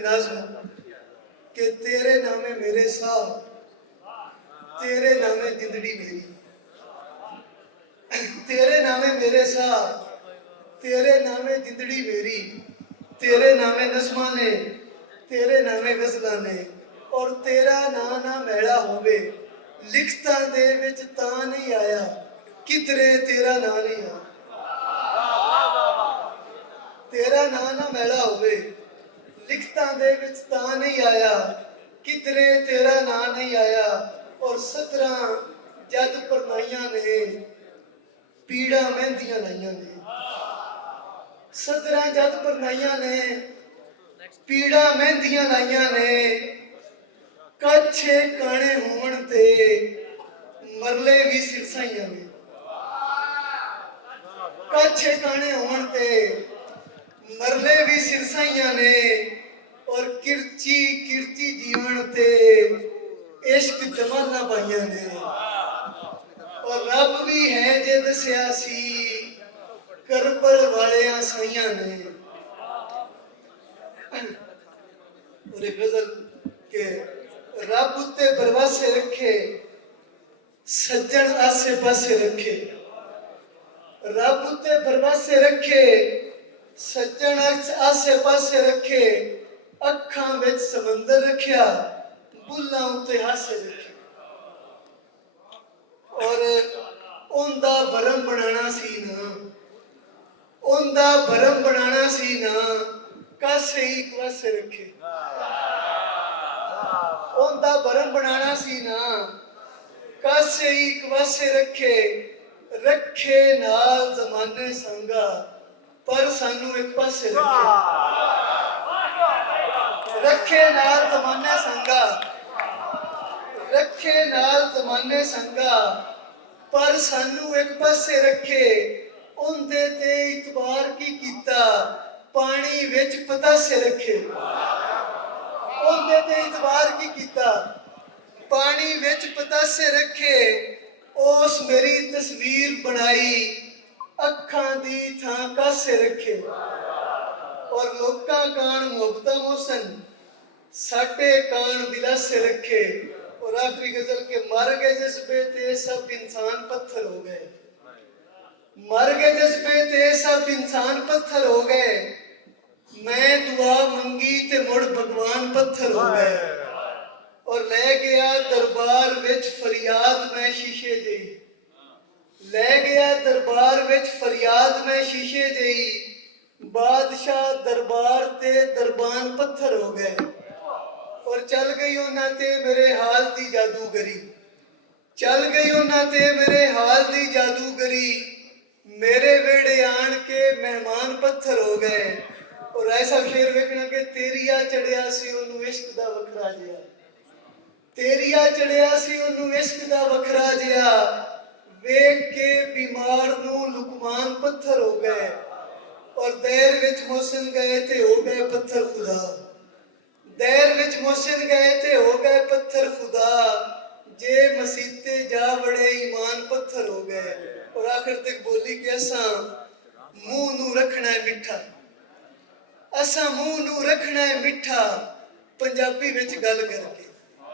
नज़्म कि तेरे नामे मेरे साह, तेरे नामे जिंदड़ी मेरी, तेरे नामे मेरे साह, तेरे नामे जिंदड़ी मेरी, तेरे नामे नज़्मां ने, तेरे नामे गज़लां ने, और तेरा ना ना मैला होवे लिखतां दे विच तां नहीं आया किधरे तेरा ना नहीं आया। तेरा ना ना मैला होवे लिखतां दे विच तां नहीं आया किधरे तेरा ना नहीं आया। और सतरां जद परनाइयां ने पीड़ा मेहंदियां लाइयां ने, सतरां जद परनाइयां ने पीड़ा मेहंदियां लाइयां ने, कच्छे काने होण ते मरले भी सिरसाइयां ने, कच्छे काने होण ते मरले भी सिरसाइयां ने, और किरची किरची जीवन ते इश्क जमाना पाइयां ने। और रब भी है जे दसिया सी करबल वालियां साइयां ने। और एक गजल के रब उत्ते बरवासे रखे सज्जन आसे पासे रखे, रब उत्ते बरवासे रखे सज्जन आसे पासे रखे, अखां विच समंदर रखिया बुल्लां उत्ते हासे रखे। और उनदा भरम बनाना सी ना, उनदा भरम बनाना सी ना, कासे एक पासे रखे, उनदा भरम बनाना सी ना, कासे एक पासे रखे, रखे नाल जमाने संगा पर सानू एक पासे रखे, रखे नाल जमाने संगा, रखे नाल जमाने संगा पर सानू एक पासे रखे। उनदे ते इतबार की कीता पानी विच पतासे रखे, उनदे ते इतबार की कीता पानी विच पतासे रखे। उस मेरी तस्वीर बनाई अखां दी थां कासे रखे, और लोकां कान मुहब्बतां मोहसन साडे कान दिलासे रखे। और आखिरी गजल के मर गए जज्बे ते सब इंसान पत्थर हो गए, मर गए जज्बे ते सब इंसान पत्थर हो गए, मैं दुआ मंगी ते मुड़ भगवान पत्थर हो गए। और ले गया दरबार विच फरियाद मैं शीशे जई, ले गया दरबार विच फरियाद मैं शीशे जई, बादशाह दरबार ते दरबान पत्थर हो गए। और चल गई उन्हां ते मेरे हाल दी जादूगरी, चल गई उन्हां ते मेरे हाल दी जादूगरी, मेरे वेड़े आन के मेहमान पत्थर हो गए। और ऐसा शेर वेखना कि तेरिया चढ़िया सी उन्नू इश्क दा वखरा जिहा, तेरिया चढ़िया सी उन्नू इश्क दा वखरा जिहा, वेख के बीमार नू लुकमान पत्थर हो गए। और दैर विच मोहसिन गए ते हो गए पत्थर खुदा, दैर विच मोहसिन गए ते हो गए पत्थर खुदा, जे मसीते जा बड़े ईमान पत्थर हो गए। और आखिर तक बोली कि असा मुंह नू रखना है मिठा, असा मुंह नू रखना है मिठा पंजाबी विच गल करके।